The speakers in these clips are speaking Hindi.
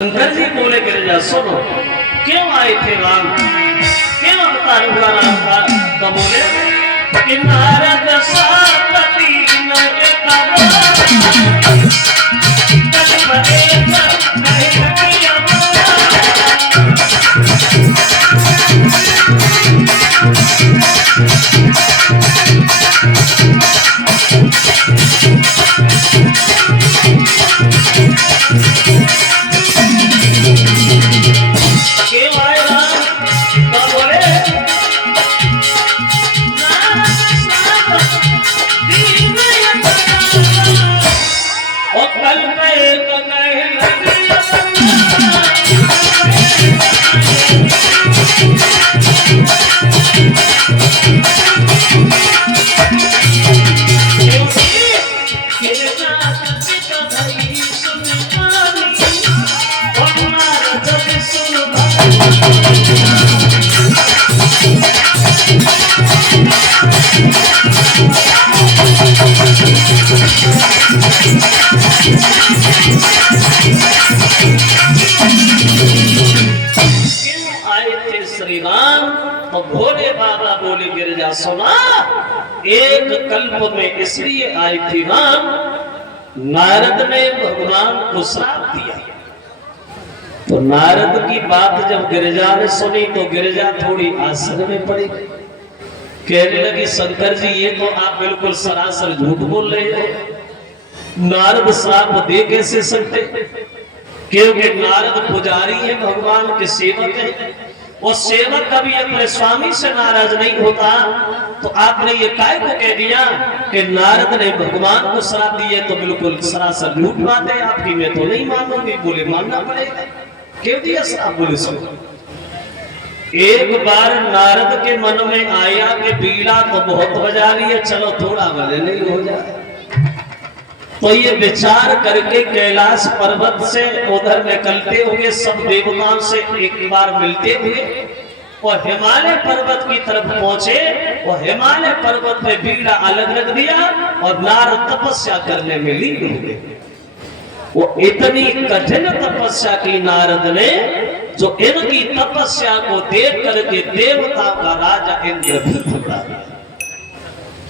शंकर जी बोले गिरिजा सुनो, क्यों आए थे राम, क्यों अवतार हुआ राम का? तो बोले कि नारद सापति नर श्री राम। तो भोले बाबा बोले गिरिजा सुना, एक कल्प में इसलिए आई थी राम, नारद ने भगवान को श्राप दिया। तो नारद की बात जब गिरिजा ने सुनी तो गिरिजा थोड़ी आश्चर्य में पड़ी, कहने लगी शंकर जी ये तो आप बिल्कुल सरासर झूठ बोल रहे हो, नारद श्राप दे कैसे सकते? क्योंकि नारद पुजारी है, भगवान के सेवक है, और सेवक कभी अपने स्वामी से नाराज नहीं होता। तो आपने ये काय को कह दिया कि नारद ने भगवान को श्राप दिए, तो बिल्कुल सरासर झूठ बात है आपकी, मैं तो नहीं मानूंगी। बोले मानना पड़ेगा, क्यों दिया श्राप? बोले सुनो, एक बार नारद के मन में आया कि बीड़ा तो बहुत बजा रही है, चलो थोड़ा भले नहीं हो जाए। तो ये विचार करके कैलाश पर्वत से उधर निकलते हुए सब देवताओं से एक बार मिलते हुए और हिमालय पर्वत की तरफ पहुंचे, और हिमालय पर्वत में बीड़ा अलग रख दिया और नारद तपस्या करने में लीन हो गए। वो इतनी कठिन तपस्या की नारद ने, जो इनकी तपस्या को देख करके देवता का राजा इंद्र भी घबरा गया।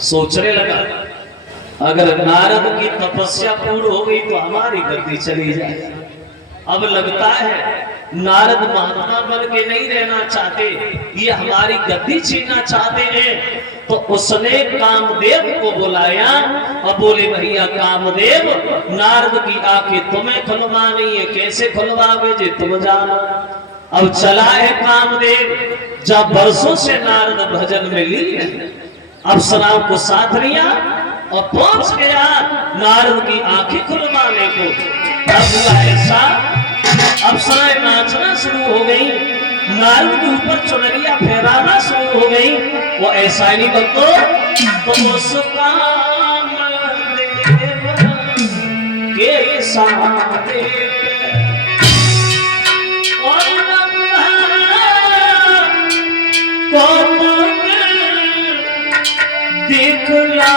सोचने लगा अगर नारद की तपस्या पूर्ण हो गई तो हमारी गद्दी चली जाए। अब लगता है नारद महात्मा बन के नहीं रहना चाहते, ये हमारी गद्दी छीनना चाहते हैं। तो उसने कामदेव को बुलाया और बोले भैया कामदेव, नारद की आंखें तुम्हें खुलवानी है, कैसे खुलवाओगे जी तुम जानो। अब चला है कामदेव, जब वर्षों से नारद भजन में लीन, अप्सराओं को साथ लिया और पहुंच गया नारद की आंखें खुलवाने को। ऐसा अप्सराएं नाचना शुरू हो गई, नारद के ऊपर चुनरिया फहराना शुरू हो गई। वो ऐसा नहीं बतो तो उसका के सामने दिखला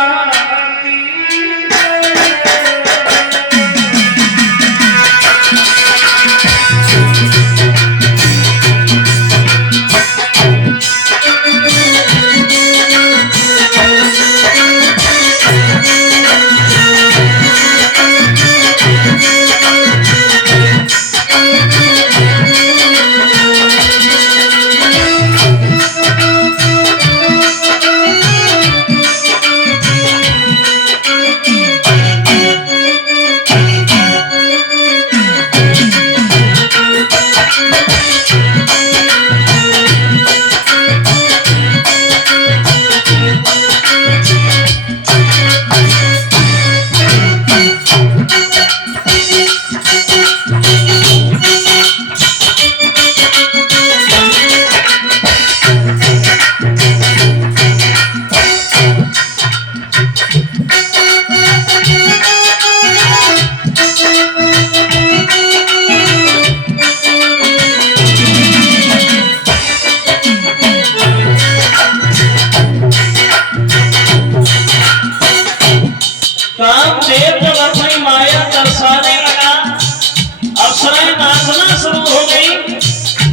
नाचना शुरू हो गई,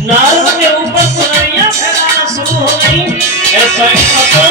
नारद के ऊपर चुनरियां फैलाना शुरू हो गई। ऐसा ही तो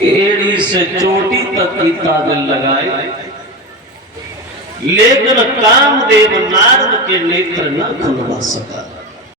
एड़ी से चोटी तक की ताजल लगाए, लेकिन कामदेव नारद के नेत्र न खुलवा सका।